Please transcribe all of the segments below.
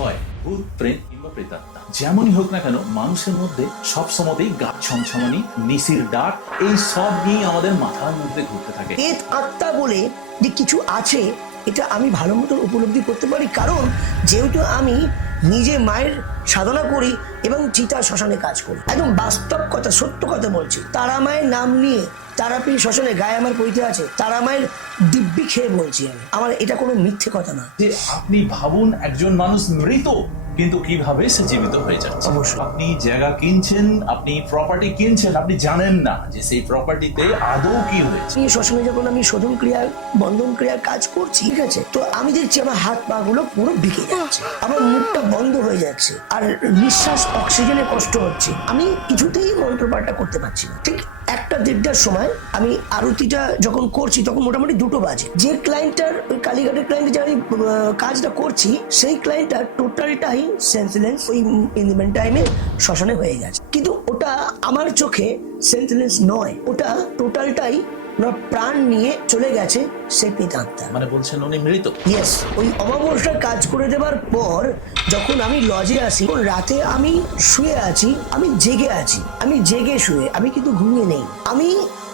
ভয় ভূত, প্রেত কিংবা প্রেতাত্মা। যেমনই হোক না কেন, মানুষের মধ্যে সব সময়তেই গা ছমছমানি, নিশির ডাক, এই সব নিয়ে আমাদের মাথার মধ্যে ঘুরতে থাকে। পেট আত্মা বলে যে কিছু আছে, এটা আমি ভালো মতো উপলব্ধি করতে পারি। কারণ যেহেতু আমি নিজে মায়ের সাধনা করি এবং চিতা শ্মশানে কাজ করি। একদম বাস্তব কথা, সত্য কথা বলছি। তারা মায়ের নাম নিয়ে তারাপীঠ শ্মশানে গায়ে আমার পরিচয় আছে, তারা মায়ের দিব্যি খেয়ে বলছি আমি। আমার এটা কোনো মিথ্যে কথা না। যে আপনি ভাবুন একজন মানুষ মৃত কিন্তু কীভাবে সে জীবিত হয়ে যাচ্ছে। আপনি জায়গা কিনছেন আপনি প্রপার্টি কিনছেন আপনি জানেন না যে সেই প্রপার্টিতে আদৌ কি হয়েছে। শ্মশানে যখন আমি শোধন ক্রিয়ার বন্ধন ক্রিয়ার কাজ করছি ঠিক আছে তো আমি দেখছি আমার হাত পা গুলো পুরো বিকে যাচ্ছে। আমার মুখটা বন্ধ হয়ে যাচ্ছে আর নিঃশ্বাস অক্সিজেনে কষ্ট হচ্ছে। আমি কিছুতেই মন্ত্রপাঠটা করতে পারছি না। ঠিক একটা দেড়টার সময় আমি আরতিটা যখন করছি তখন মোটামুটি দুটো বাজে। যে ক্লায়েন্টটার ওই কালীঘাটের ক্লায়েন্ট যে আমি কাজটা করছি সেই ক্লায়েন্টটার টোটালটাই সেন্সিলেন্স ওই ইন্ডিমেন্ট টাইমে শ্মশানে হয়ে গেছে। কিন্তু ওটা আমার চোখে সেন্সিলেন্স নয় ওটা টোটালটাই ওনার প্রাণ নিয়ে চলে গেছে সে পিতাত্মা মানে বলছেন উনি মৃত। ইয়েস ওই অমাবস্যার কাজ করে দেওয়ার পর যখন আমি লজে আসি রাতে আমি শুয়ে আছি আমি জেগে আছি আমি জেগে শুয়ে আমি কিন্তু ঘুমিয়ে নেই। আমি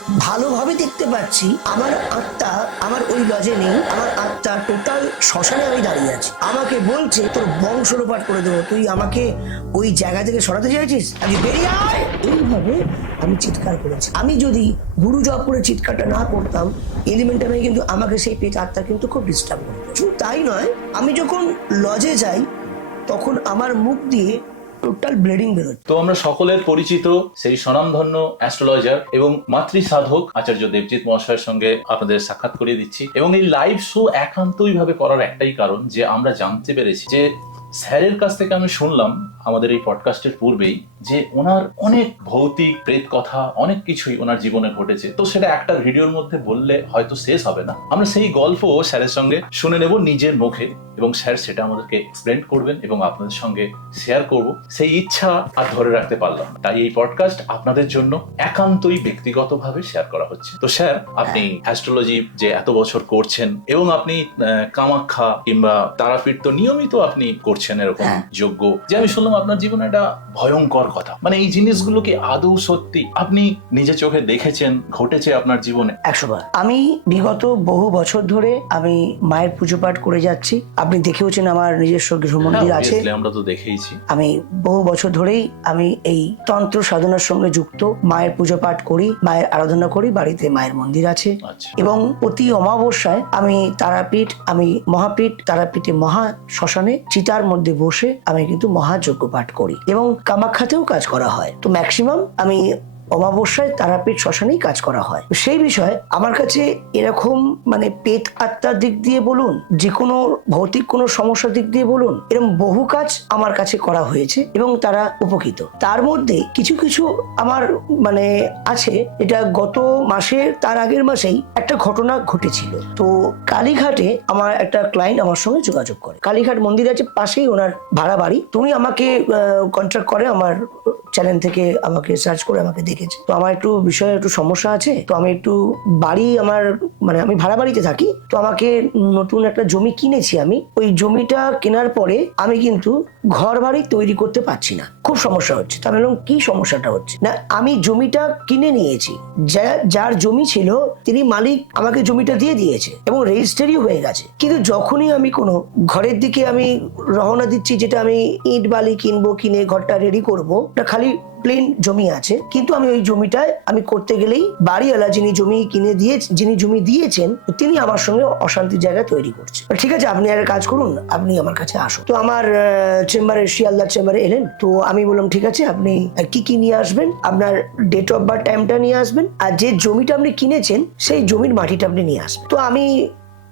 ভালোভাবে দেখতে পাচ্ছি, আমার আত্মা আমার ওই লজে নেই, আমার আত্মা টোটাল শ্মশানে আমি দাঁড়িয়ে আছি। আমাকে বলছে, তোর বংশ লোপাট করে দেবো, তুই আমাকে ওই জায়গা থেকে সরাতে চাইছিস? আমি বেরিয়ে আয়! এইভাবে আমি চিৎকার করেছি। আমি যদি গুরু জব করে চিৎকারটা না করতাম এলিমেন্টে কিন্তু আমাকে সেই পেট আত্মা কিন্তু খুব ডিস্টার্ব করতো। শুধু তাই নয়, আমি যখন লজে যাই, তখন আমার মুখ দিয়ে টোটাল ব্লিডিং বেরোচ্ছে। তো আমরা সকলের পরিচিত সেই স্বনামধন্য অ্যাস্ট্রোলজার এবং মাতৃ সাধক আচার্য দেবজিৎ মহাশয়ের সঙ্গে আপনাদের সাক্ষাৎ করিয়ে দিচ্ছি। এবং এই লাইভ শো একান্তই ভাবে করার একটাই কারণ যে আমরা জানতে পেরেছি যে স্যারের কাছ থেকে আমি শুনলাম আমাদের এই পডকাস্টের পূর্বেই যে ওনার অনেক ভৌতিক প্রেত কথা অনেক কিছুই ওনার জীবনে ঘটেছে। তো সেটা একটা ভিডিওর মধ্যে বললে হয়তো শেষ হবে না। আমরা সেই গল্প স্যারের সঙ্গে শুনে নেব নিজের মুখে এবং স্যার সেটা আমাদেরকে এক্সপ্লেন করবেন এবং আপনাদের সঙ্গে শেয়ার করব। সেই ইচ্ছা আর ধরে রাখতে পারলাম তাই এই পডকাস্ট আপনাদের জন্য একান্তই ব্যক্তিগতভাবে শেয়ার করা হচ্ছে। তো স্যার, আপনি অ্যাস্ট্রোলজি যে এত বছর করছেন এবং আপনি কামাখ্যা কিংবা তারাপীঠ তো নিয়মিত আপনি করছেন। এরকম হ্যাঁ। যোগ্য। যে আমি শুনলাম আপনার জীবনে একটা ভয়ঙ্কর কথা। মানে এই জিনিসগুলো কি আদৌ সত্যি? আপনি নিজে চোখে দেখেছেন ঘটেছে আপনার জীবনে? একশো বার আমি বিগত বহু বছর ধরে আমি মায়ের পুজো পাঠ করে যাচ্ছি। আপনি দেখেওছেন আমার নিজস্ব গৃহ মন্দির হ্যাঁ, আছে। আমরা তো দেখেইছি। আমি বহু বছর ধরেই আমি এই তন্ত্র সাধনার সঙ্গে যুক্ত মায়ের পুজো পাঠ করি মায়ের আরাধনা করি বাড়িতে মায়ের মন্দির আছে। আচ্ছা। এবং প্রতি অমাবস্যায় আমি তারাপীঠ আমি মহাপীঠ তারাপীঠে মহা শ্মশানে চিতার মধ্যে বসে আমি কিন্তু মহাযজ্ঞ পাঠ করি এবং কামাখ্যাতেও কাজ করা হয়। তো ম্যাক্সিমাম আমি অমাবস্যায় তারাপীঠ শ্মশানেই কাজ করা হয়। সেই বিষয়ে আমার কাছে এরকম মানে পেট আত্মার দিক দিয়ে বলুন যে কোনো ভৌতিক কোনো সমস্যার দিক দিয়ে বলুন এরকম বহু কাজ আমার কাছে করা হয়েছে এবং তারা উপকৃত। তার মধ্যে কিছু কিছু আমার মানে আছে, এটা গত মাসের, তার আগের মাসেই একটা ঘটনা ঘটেছিল। তো কালীঘাটে আমার একটা ক্লায়েন্ট আমার সঙ্গে যোগাযোগ করে। কালীঘাট মন্দির আছে, পাশেই ওনার ভাড়া বাড়ি। তুমি আমাকে কন্ট্রাক্ট করে আমার চ্যানেল থেকে আমাকে সার্চ করে আমাকে দেখেছে। তো আমার একটু বিষয়ে একটু সমস্যা আছে, তো আমি একটু বাড়ি আমার মানে আমি ভাড়া বাড়িতে থাকি, তো আমাকে নতুন একটা জমি কিনেছি আমি। ওই জমিটা কেনার পরে আমি কিন্তু ঘর বাড়ি তৈরি করতে পারছি না। খুব সমস্যা হচ্ছে। তো বললাম, কি সমস্যাটা হচ্ছে? না, আমি জমিটা কিনে নিয়েছি। যার জমি ছিল, তিনি মালিক আমাকে জমিটা দিয়ে দিয়েছে এবং রেজিস্টারিও হয়ে গেছে। কিন্তু যখনই আমি কোনো ঘরের দিকে আমি রওনা দিচ্ছি, যেটা আমি ইট বালি কিনবো, কিনে ঘরটা রেডি করব খালি প্লেন জমি আছে। কিন্তু আমি ওই জমিটায় আমি করতে গেলেই বাড়িওয়ালা যিনি জমি কিনে দিয়ে, যিনি জমি দিয়েছেন, তিনি আমার সঙ্গে অশান্তির জায়গা তৈরি করছে। ঠিক আছে, আপনি একটা কাজ করুন, আপনি আমার কাছে আসুন। তো আমার চেম্বারে শিয়ালদার চেম্বারে এলেন। তো আমি বললাম, ঠিক আছে, আপনি কি কি নিয়ে আসবেন? আপনার ডেট অফ বার্থ টাইমটা নিয়ে আসবেন। আর যে জমিটা আপনি কিনেছেন, সেই জমির মাটিটা আপনি নিয়ে আসবেন। তো আমি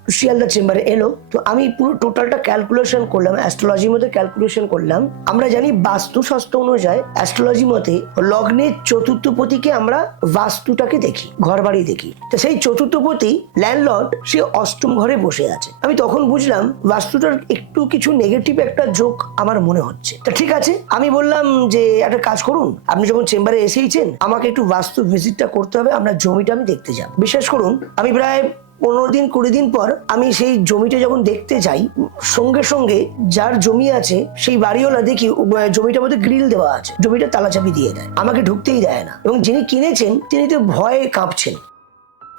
শিয়ালদা চেম্বারে এলো। তো আমি পুরো টোটালটা ক্যালকুলেশন করলাম অ্যাস্ট্রোলজির মধ্যে ক্যালকুলেশন করলাম। আমরা জানি বাস্তুশাস্ত্র অনুযায়ী অ্যাস্ট্রোলজি মতে লগ্নের চতুর্থ পতিকে আমরা বাস্তুটাকে দেখি ঘর বাড়ি দেখি। তো সেই চতুর্থ পতি ল্যান্ডলর্ড সে অষ্টম ঘরে বসে আছে। আমি তখন বুঝলাম বাস্তুটার একটু কিছু নেগেটিভ একটা যোগ আমার মনে হচ্ছে। তা ঠিক আছে, আমি বললাম যে, একটা কাজ করুন, আপনি যখন চেম্বারে এসেইছেন, আমাকে একটু বাস্তু ভিজিটটা করতে হবে, আপনার জমিটা আমি দেখতে যাব। বিশ্বাস করুন, আমি প্রায় পনেরো দিন, কুড়ি দিন পর আমি সেই জমিটা যখন দেখতে যাই, সঙ্গে সঙ্গে যার জমি আছে, সেই বাড়িওয়ালা দেখি জমিটার মধ্যে গ্রিল দেওয়া আছে, জমিটা তালাচাবি দিয়ে দেয়, আমাকে ঢুকতেই দেয় না। এবং যিনি কিনেছেন, তিনি তো ভয়ে কাঁপছেন।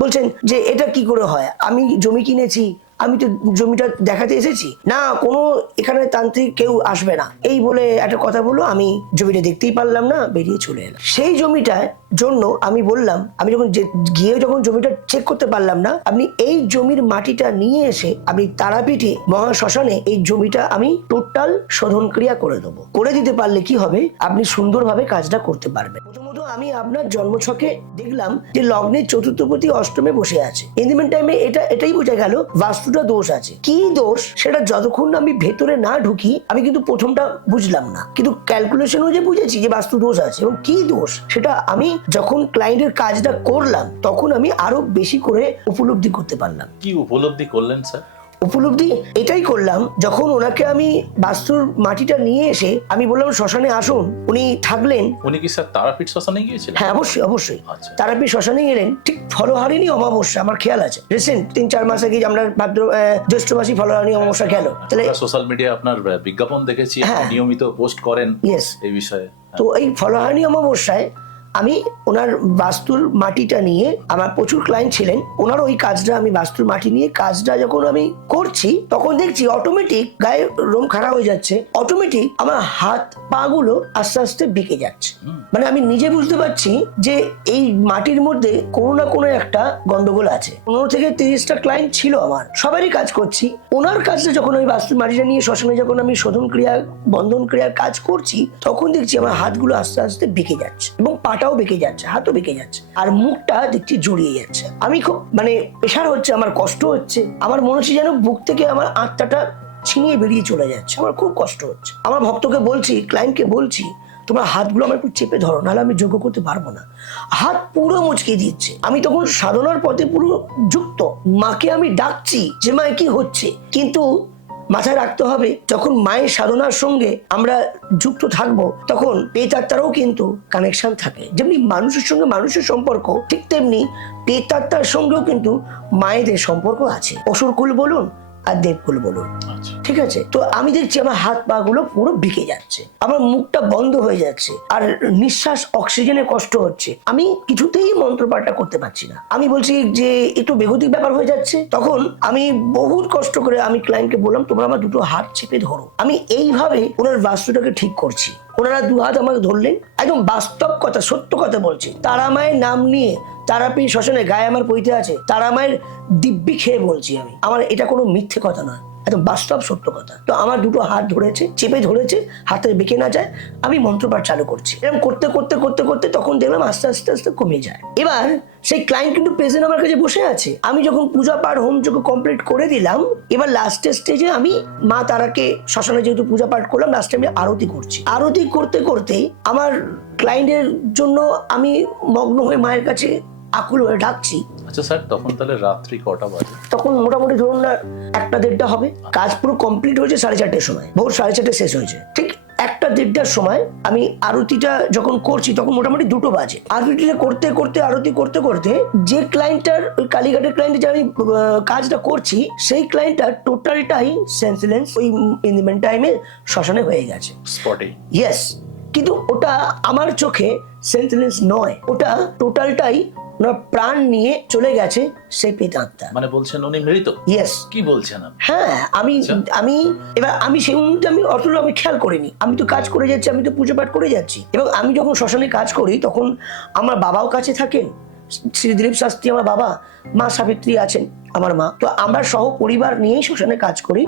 বলছেন যে, এটা কি করে হয়? আমি জমি কিনেছি, আমি তো জমিটা দেখাতে এসেছি। না, কোনো এখানে তান্ত্রিক কেউ আসবে না। এই বলে একটা কথা বলল, আমি জমিটা দেখতেই পারলাম না, বেরিয়ে চলে এলাম। সেই জমিটার জন্য আমি বললাম, আমি যখন যে- গিয়ে যখন জমিটা চেক করতে পারলাম না, আপনি এই জমির মাটিটা নিয়ে এসে আপনি তারাপীঠে, মহাশ্মশানে এই জমিটা আমি টোটাল শোধন ক্রিয়া করে দেবো। করে দিতে পারলে কি হবে? আপনি সুন্দরভাবে কাজটা করতে পারবেন। প্রথমত আমি আপনার জন্মছকে দেখলাম যে লগ্নের চতুর্থপতি অষ্টমে বসে আছে। ইন দি টাইমে এটা, এটাই বোঝা গেল বাস্তুটা দোষ আছে। কি দোষ? সেটা যতক্ষণ আমি ভেতরে না ঢুকি, আমি কিন্তু প্রথমটা বুঝলাম না। কিন্তু ক্যালকুলেশন অনুযায়ী বুঝেছি যে বাস্তু দোষ আছে। এবং কি দোষ? সেটা আমি যখন ক্লায়েন্টের কাজটা করলাম তখন আমি আরও বেশি করে উপলব্ধি করতে পারলাম। কি উপলব্ধি করলেন স্যার? উপলব্ধি এটাই করলাম যখন ওনাকে আমি বাস্তুর মাটিটা নিয়ে এসে আমি বললাম শ্মশানে আসুন। উনি থাকলেন। উনি কি স্যার তারাপীঠ শ্মশানে গিয়েছিলেন? হ্যাঁ অবশ্যই অবশ্যই। আচ্ছা। তারাপীঠ শ্মশানে গেলেন। ঠিক ফলহারিণী অমাবস্যা আমার খেয়াল আছে। রিসেন্ট তিন চার মাস আগে আমরা ভাদ্র জ্যৈষ্ঠ মাসি ফলহারিণী অমাবস্যা গেল। তাহলে সোশ্যাল মিডিয়া আপনার বিজ্ঞাপন দেখেছি হ্যাঁ। নিয়মিত পোস্ট করেন ইয়েস এই বিষয়ে। তো এই ফলহারিণী অমাবস্যায় আমি ওনার বাস্তুর মাটিটা নিয়ে আমার প্রচুর ক্লায়েন্ট ছিলেন ওনার ওই কাজটা আমি বাস্তুর মাটি নিয়ে কাজটা যখন আমি করছি তখন দেখছি অটোমেটিক গায়ে রোম খারাপ হয়ে যাচ্ছে অটোমেটিক আমার হাত পা গুলো আস্তে আস্তে বেঁকে যাচ্ছে। মানে আমি নিজে বুঝতে পারছি যে এই মাটির মধ্যে কোনো না কোনো একটা গন্ডগোল আছে। পনেরো থেকে তিরিশটা ক্লায়েন্ট ছিল আমার সবারই কাজ করছি। ওনার কাজটা যখন আমি বাস্তুর মাটিটা নিয়ে শ্মশানে যখন আমি শোধন ক্রিয়া বন্ধন ক্রিয়ার কাজ করছি তখন দেখছি আমার হাতগুলো আস্তে আস্তে বেঁকে যাচ্ছে। এবং পাটাও বেঁকে যাচ্ছে, হাতও বেঁকে যাচ্ছে। আর মুখটা দেখছি জড়িয়ে যাচ্ছে। আমি খুব মানে প্রেশার হচ্ছে, আমার কষ্ট হচ্ছে। আমার মনে হচ্ছে যেন বুক থেকে আমার আত্মাটা ছিনিয়ে বেরিয়ে চলে যাচ্ছে। আমার খুব কষ্ট হচ্ছে। আমার ভক্তকে বলছি ক্লায়েন্টকে বলছি, তোমার হাতগুলো আমার একটু চেপে ধরো, নাহলে আমি যোগ্য করতে পারব না। হাত পুরো মুচকে দিচ্ছে। আমি তখন সাধনার পথে পুরো যুক্ত। মাকে আমি ডাকছি যে মায় কি হচ্ছে? কিন্তু মাথায় রাখতে হবে, যখন মায়ের সাধনার সঙ্গে আমরা যুক্ত থাকব, তখন পেতাত্মারও কিন্তু কানেকশন থাকে। যেমনি মানুষের সঙ্গে মানুষের সম্পর্ক, ঠিক তেমনি পেতাত্মার সঙ্গেও কিন্তু মায়েদের সম্পর্ক আছে। অসুরকুল বলুন আর দেবকুল বলুন। আচ্ছা। ঠিক আছে? তো আমি দেখছি আমার হাত পা গুলো পুরো বিকে যাচ্ছে। আমার মুখটা বন্ধ হয়ে যাচ্ছে। আর নিঃশ্বাস অক্সিজেনে কষ্ট হচ্ছে। আমি কিছুতেই মন্ত্রপাঠটা করতে পারছি না। আমি বলছি যে একটু বেগতিক ব্যাপার হয়ে যাচ্ছে। তখন আমি বহুত কষ্ট করে আমি ক্লায়েন্টকে বললাম তোমরা আমার দুটো হাত চেপে ধরো। আমি এইভাবে ওনার বাস্তুটাকে ঠিক করছি। ওনারা দু হাত আমাকে ধরলেন। একদম বাস্তব কথা সত্য কথা বলছি। তারা মায়ের নাম নিয়ে তারাপীঠ শ্মশানে গায়ে আমার পইতে আছে, তারা মায়ের দিব্যি খেয়ে বলছি আমি। আমার এটা কোনো মিথ্যে কথা নয়, একদম বাস্তব সত্য কথা। তো আমার দুটো হাত ধরেছে, চেপে ধরেছে, হাতে বেঁকে না যায়, আমি মন্ত্রপাঠ চালু করছি। এরকম করতে করতে করতে করতে তখন দেখলাম আস্তে আস্তে আস্তে কমে যায়। এবার সেই ক্লায়েন্ট কিন্তু প্রেজেন্ট আমার কাছে বসে আছে। আমি যখন পূজা পাঠ হোম যজ্ঞ কমপ্লিট করে দিলাম, এবার লাস্টের স্টেজে আমি মা তারাকে শ্মশানে যেহেতু পূজা পাঠ করলাম লাস্টে আমি আরতি করছি। আরতি করতে করতে আমার ক্লায়েন্টের জন্য আমি মগ্ন হয়ে মায়ের কাছে আকুল হয়ে ডাকছি। আচ্ছা স্যার তখন তাহলে রাত্রি কটা বাজে? তখন মোটামুটি ধরুন না একটা দেড়টা হবে। কাজ পুরো কমপ্লিট হয়েছে সাড়ে চারটের সময়। ভোর সাড়ে চারটে শেষ হয়েছে। ঠিক একটা দেড়টার সময় আমি আরতিটা যখন করছি তখন মোটামুটি দুটো বাজে। আরতিটা করতে করতে আরতি করতে করতে যে ক্লায়েন্টটার ওই কালীঘাটের ক্লায়েন্টে যে আমি কাজটা করছি সেই ক্লায়েন্টটার টোটালটাই সেন্সিলেন্স ওই ইন টাইমে শ্মশানে হয়ে গেছে। স্পটে ইয়েস কিন্তু ওটা আমার চোখে সেন্সিলেন্স নয়। ওটা টোটালটাই ওনার প্রাণ নিয়ে চলে গেছে সেই পেতাত্মা মানে বলছেন উনি মৃত? ইয়েস কি বলছেন হ্যাঁ আমি আচ্ছা। আমি এবার আমি সেই মুহূর্তে আমি অতটা আমি খেয়াল করিনি। আমি তো কাজ করে যাচ্ছি আমি তো পুজো পাঠ করে যাচ্ছি। এবং আমি যখন শ্মশানে কাজ করি তখন আমার বাবাও কাছে থাকেন। শ্রী দিলীপ শাস্ত্রী আমার বাবা মা সাবিত্রী আছেন আমার মা। তো আমরা সহ পরিবার নিয়েই শ্মশানে কাজ করি।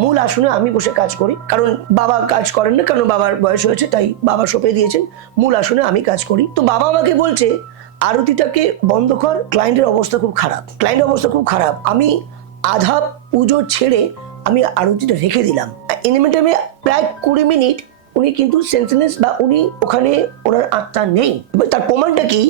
মূল আসনে আমি বসে কাজ করি। কারণ বাবা কাজ করেন না কারণ বাবার বয়স হয়েছে তাই বাবা সঁপে দিয়েছেন। মূল আসনে আমি কাজ করি। তো বাবা আমাকে বলছে আরতিটাকে বন্ধ কর ক্লায়েন্টের অবস্থা খুব খারাপ। ক্লায়েন্টের অবস্থা খুব খারাপ। আমি আধা পুজো ছেড়ে আমি আরতিটা রেখে দিলাম। এনিমেটামে প্রায় কুড়ি মিনিট উনি কিন্তু সেন্সলেস বা উনি ওখানে ওনার আত্মা নেই। তার প্রমাণটা কি?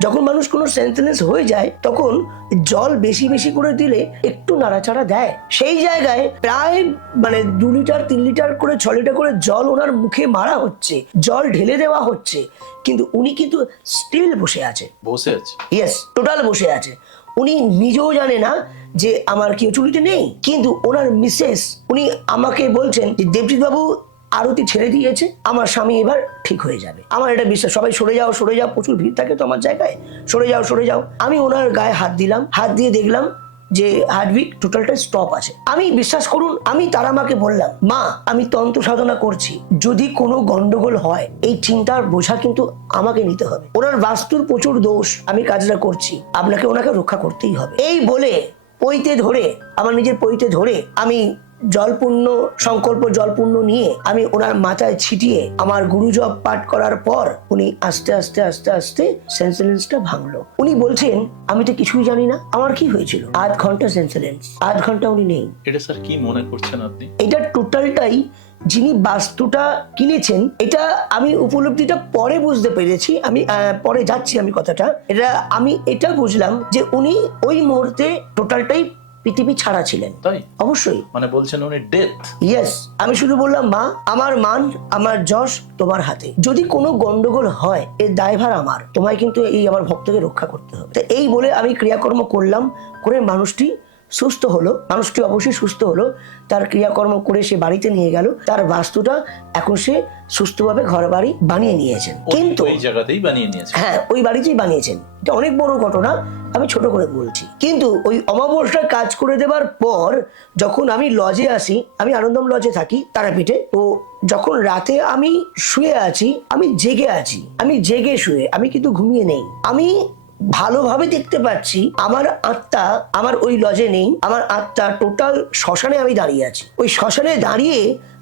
যখন মানুষ কোনো সেন্সলেস হয়ে যায় তখন জল বেশি বেশি করে দিলে একটু নাড়াচাড়া দেয়। সেই জায়গায় প্রায় মানে দু লিটার তিন লিটার করে ছ লিটার করে জল ওনার মুখে মারা হচ্ছে জল ঢেলে দেওয়া হচ্ছে। কিন্তু উনি কিন্তু স্টিল বসে আছে। বসে আছে? ইয়েস টোটাল বসে আছে। উনি নিজেও জানে না যে আমার কেউ চুরিতে নেই। কিন্তু ওনার মিসেস উনি আমাকে বলছেন যে দেবজিৎ বাবু আরতি ছেড়ে দিয়েছে, আমার স্বামী এবার ঠিক হয়ে যাবে। আমার এটা বিশ্বাস, সবাই সরে যাও সরে যাও, প্রচুর ভিড় থাকে তো আমার জায়গায়। সরে যাও সরে যাও। আমি ওনার গায়ে হাত দিলাম, হাত দিয়ে দেখলাম যে হার্টবিট টোটালটা স্টপ আছে। আমি বিশ্বাস করুন, আমি তারা মাকে বললাম, মা, আমি তন্ত্র সাধনা করছি। যদি কোনো গন্ডগোল হয়, এই চিন্তার বোঝা কিন্তু আমাকে নিতে হবে। ওনার বাস্তুর প্রচুর দোষ, আমি কাজটা করছি। আপনাকে ওনাকে রক্ষা করতেই হবে। এই বলে পইতে ধরে, আমার নিজের পইতে ধরে আমি জলপূর্ণ সংকল্প জলপূর্ণ নিয়ে আমি ওনার মাথায় ছিটিয়ে আমার গুরুজপ পাঠ করার পর উনি আস্তে আস্তে আস্তে আস্তে সেন্সিলেন্সটা ভাঙলো। উনি বলছেন আমি তো কিছুই জানি না আমার কি হয়েছিল? আধ ঘণ্টা সেন্সিলেন্স আধ ঘণ্টা উনি নেই। এটা স্যার কি মনে করছেন আপনি? এটা টোটালটাই যিনি বাস্তুটা কিনেছেন এটা আমি উপলব্ধিটা পরে বুঝতে পেরেছি আমি পরে যাচ্ছি আমি কথাটা। এটা আমি এটা বুঝলাম যে উনি ওই মুহূর্তে টোটালটাই পৃথিবী ছাড়া ছিলেন। তাই? অবশ্যই। মানে বলছেন উনি ডেথ ইয়েস আমি শুধু বললাম মা আমার মান আমার যশ তোমার হাতে। যদি কোনো গন্ডগোল হয় এর দায়ভার আমার। তোমায় কিন্তু এই আমার ভক্তকে রক্ষা করতে হবে। তো এই বলে আমি ক্রিয়াকর্ম করলাম করে মানুষটি সুস্থ হলো মানুষটি অবশ্যই সুস্থ হলো। তার ক্রিয়াকর্ম করে সে বাড়িতে নিয়ে গেল। তার বাস্তুটা এখন সে সুস্থভাবে ঘর বাড়ি বানিয়ে নিয়েছেন। কিন্তু ওই জায়গাতেই বানিয়ে নিয়েছে হ্যাঁ ওই বাড়িতেই বানিয়েছেন। এটা অনেক বড় ঘটনা আমি ছোট করে বলছি। কিন্তু ওই অমাবস্যার কাজ করে দেবার পর যখন আমি লজে আসি আমি আনন্দম লজে থাকি তারাপীঠে তো যখন রাতে আমি শুয়ে আছি আমি জেগে আছি। আমি জেগে শুয়ে আমি কিন্তু ঘুমিয়ে নেই। আমি ভালোভাবে দেখতে পাচ্ছি, আমার আত্মা আমার ওই লজে নেই, আমার আত্মা টোটাল শ্মশানে আমি দাঁড়িয়ে আছি। ওই শ্মশানে দাঁড়িয়ে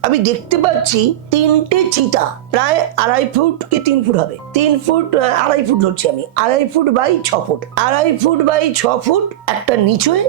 আমি দেখতে পাচ্ছি তিনটে চিতা, প্রায় আড়াই ফুট কি তিন ফুট হবে? তিন ফুট আড়াই ফুট ধরছি আমি, আড়াই ফুট বাই ছ ফুট। আড়াই ফুট বাই ছ ফুট একটা নিচুয়ে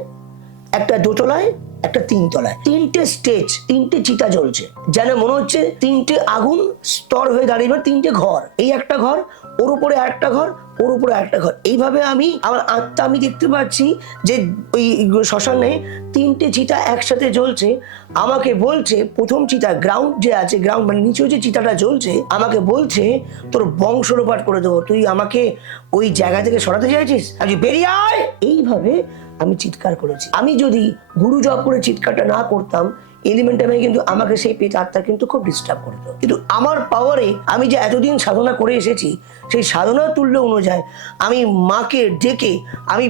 একটা দোতলায়, একটা তিনতলায়। তিনটে স্টেজ, তিনটে চিতা জ্বলছে, যেন মনে হচ্ছে তিনটে আগুন স্তর হয়ে দাঁড়িয়ে তিনটে ঘর। এই একটা ঘর, ওর উপরে একটা ঘর ওর উপরে একটা ঘর। এইভাবে আমি আমার আত্মা আমি দেখতে পাচ্ছি যে ওই শ্মশানে তিনটে চিতা একসাথে জ্বলছে। আমাকে বলছে, প্রথম চিতা গ্রাউন্ড যে আছে গ্রাউন্ড মানে নিচে যে চিতাটা জ্বলছে, আমাকে বলছে, তোর বংশ লোপাট করে দেবো। তুই আমাকে ওই জায়গা থেকে সরাতে চাইছিস? আমি বেরিয়ে আয়! এইভাবে আমি চিৎকার করেছি। আমি যদি গুরু জব করে চিৎকারটা না করতাম এলিমেন্টামে কিন্তু আমাকে সেই পেট আত্মা কিন্তু খুব ডিস্টার্ব করতো। কিন্তু আমার পাওয়ারে আমি যে এতদিন সাধনা করে এসেছি সেই সাধনার তুল্য অনুযায়ী আমি মাকে ডেকে আমি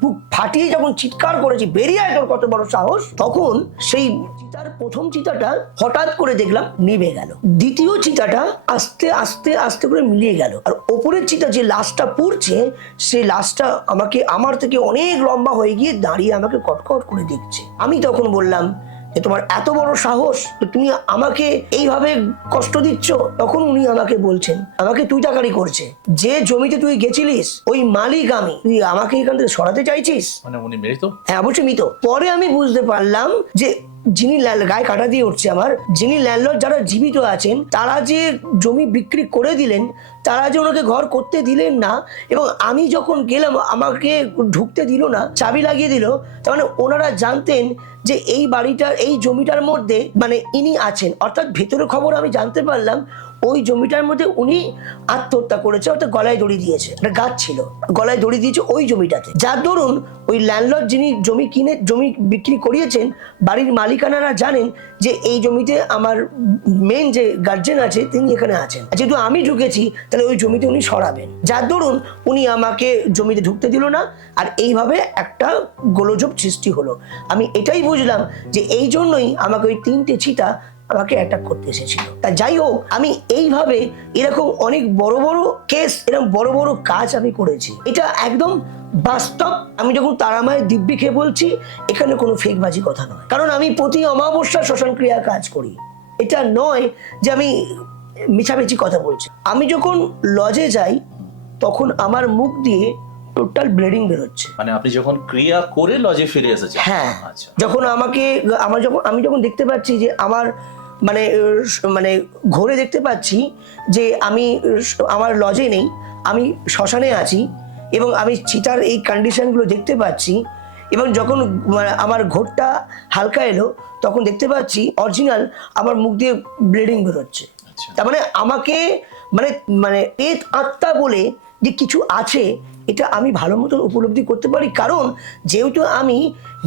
বুক ফাটিয়ে যখন চিৎকার করেছি, বেরিয়ে তোর কত বড় সাহস, তখন সেই চিতার প্রথম চিতাটা হঠাৎ করে দেখলাম নিভে গেল। দ্বিতীয় চিতাটা আস্তে আস্তে আস্তে করে মিলিয়ে গেল। আর ওপরের চিতা যে লাশটা পড়ছে, সেই লাশটা আমাকে, আমার থেকে অনেক লম্বা হয়ে গিয়ে দাঁড়িয়ে আমাকে কটকট করে দেখছে। আমি তখন বললাম যে তোমার এত বড় সাহস তুমি আমাকে এইভাবে কষ্ট দিচ্ছ তখন উনি আমাকে বলছেন আমাকে তুই টাকারি করছে। যে জমিতে তুই গেছিলিস ওই মালিক আমি। তুই আমাকে এখান থেকে সরাতে চাইছিস? মানে উনি মৃত? হ্যাঁ অবশ্যই মৃত। পরে আমি বুঝতে পারলাম যে যিনি গায়ে কাটা দিয়ে উঠছে আমার, যিনি ল্যান্ডলর্ড যারা জীবিত আছেন, তারা যে জমি বিক্রি করে দিলেন, তারা যে ওনাকে ঘর করতে দিলেন না, এবং আমি যখন গেলাম, আমাকে ঢুকতে দিল না, চাবি লাগিয়ে দিল, তার মানে ওনারা জানতেন যে এই বাড়িটার, এই জমিটার মধ্যে মানে ইনি আছেন। অর্থাৎ ভেতরের খবর আমি জানতে পারলাম ওই জমিটার মধ্যে উনি আত্মহত্যা করেছে অর্থাৎ গলায় দড়ি দিয়েছে, একটা গাছ ছিল, গলায় দড়ি দিয়েছে ওই জমিটাতে। যার দরুন ওই ল্যান্ডলর্ড যিনি জমি কিনে, জমি বিক্রি করিয়েছেন, বাড়ির মালিকানারা জানেন যে এই জমিতে আমার মেন যে গার্জেন আছে, তিনি এখানে আছেন। যেহেতু আমি ঢুকেছি, তাহলে ওই জমিতে উনি সরাবেন। যার দরুন উনি আমাকে জমিতে ঢুকতে দিল না, আর এইভাবে একটা গোলযোগ সৃষ্টি হলো। আমি এটাই বুঝলাম যে এই জন্যই আমাকে ওই তিনটে চিতা আমাকে অ্যাটাক করতে এসেছিল। তা যাই হোক আমি এইভাবে এরকম অনেক বড় বড় কেস এরকম বড় বড় কাজ আমি করেছি। এটা একদম বাস্তব। আমি যখন তারামায়ের দিব্যি খেয়ে বলছি এখানে কোনো ফেকবাজি কথা নয়। কারণ আমি প্রতি অমাবস্যা শ্মশান ক্রিয়া কাজ করি। এটা নয় যে আমি মিছামিছি কথা বলছি। আমি যখন লজে যাই তখন আমার মুখ দিয়ে টোটাল ব্লিডিং বেরোচ্ছে। মানে আপনি যখন ক্রিয়া করে লজে ফিরে এসেছেন? হ্যাঁ। আচ্ছা। যখন আমাকে আমার যখন আমি যখন দেখতে পাচ্ছি যে আমার মানে মানে ঘোরে দেখতে পাচ্ছি যে আমি আমার লজে নেই আমি শ্মশানে আছি এবং আমি চিতার এই কন্ডিশনগুলো দেখতে পাচ্ছি এবং যখন মানে আমার ঘোরটা হালকা এলো তখন দেখতে পাচ্ছি অরিজিনাল আমার মুখ দিয়ে ব্লিডিং বেরোচ্ছে। আচ্ছা। তার মানে আমাকে মানে মানে এত আত্মা বলে যে কিছু আছে এটা আমি ভালো মতন উপলব্ধি করতে পারি। কারণ যেহেতু আমি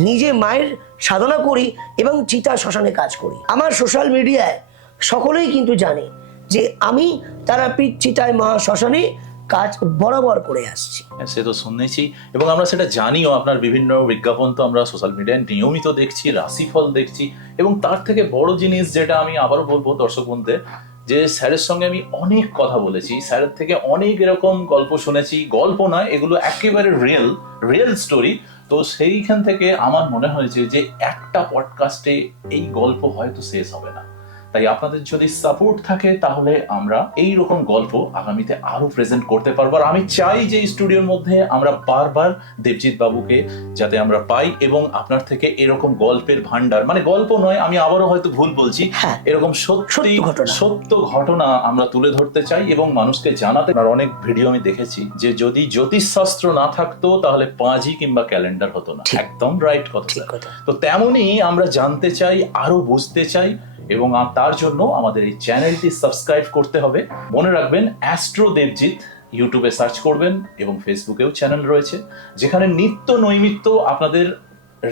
নিজে মায়ের সাধনা করি এবং চিতা শ্মশানে কাজ করি। আমার সোশ্যাল মিডিয়ায় সকলেই কিন্তু জানে যে আমি তারাপীঠ চিতায় মহা শ্মশানে কাজ বরাবর করে আসছি। হ্যাঁ, সে তো শুনেছি এবং আমরা সেটা জানিও আপনার বিভিন্ন বিজ্ঞাপন তো আমরা সোশ্যাল মিডিয়ায় নিয়মিত দেখছি রাশিফল দেখছি এবং তার থেকে বড় জিনিস যেটা আমি আবারও বলব দর্শক বন্ধুদের যে স্যারের সঙ্গে আমি অনেক কথা বলেছি স্যারের থেকে অনেক এরকম গল্প শুনেছি গল্প নয় এগুলো একেবারে রিয়েল রিয়েল স্টোরি তো সেইখান থেকে আমার মনে হয়েছে যে একটা পডকাস্টে এই গল্প হয়তো শেষ হবে না। তাই আপনাদের যদি সাপোর্ট থাকে তাহলে আমরা এই রকম গল্প আগামীতে আরও প্রেজেন্ট করতে পারব। আর আমি চাই যে স্টুডিওর মধ্যে আমরা বারবার দেবজিৎ বাবুকে যাতে আমরা পাই এবং আপনার থেকে এরকম গল্পের ভান্ডার মানে গল্প নয় আমি আবারও হয়তো ভুল বলছি হ্যাঁ। এরকম সত্যি সত্য ঘটনা। আমরা তুলে ধরতে চাই এবং মানুষকে জানাতে। আর অনেক ভিডিও আমি দেখেছি যে যদি জ্যোতিষশাস্ত্র না থাকতো তাহলে পাঁজি কিংবা ক্যালেন্ডার হতো না। একদম রাইট কথা। তো তেমনই আমরা জানতে চাই আরও বুঝতে চাই এবং তার জন্য আমাদের এই চ্যানেলটি সাবস্ক্রাইব করতে হবে। মনে রাখবেন, অ্যাস্ট্রো দেবজিৎ ইউটিউবে সার্চ করবেন এবং ফেসবুকেও চ্যানেল রয়েছে, যেখানে নিত্য নৈমিত্য আপনাদের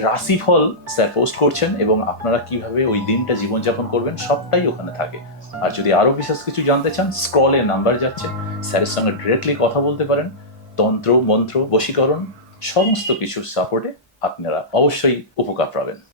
রাশিফল স্যার পোস্ট করছেন এবং আপনারা কীভাবে ওই দিনটা জীবনযাপন করবেন সবটাই ওখানে থাকে। আর যদি আরও বিশেষ কিছু জানতে চান, স্ক্রলে নাম্বার যাচ্ছে, স্যারের সঙ্গে ডিরেক্টলি কথা বলতে পারেন, তন্ত্র, মন্ত্র, বশীকরণ, সমস্ত কিছুর সাপোর্টে আপনারা অবশ্যই উপকার পাবেন।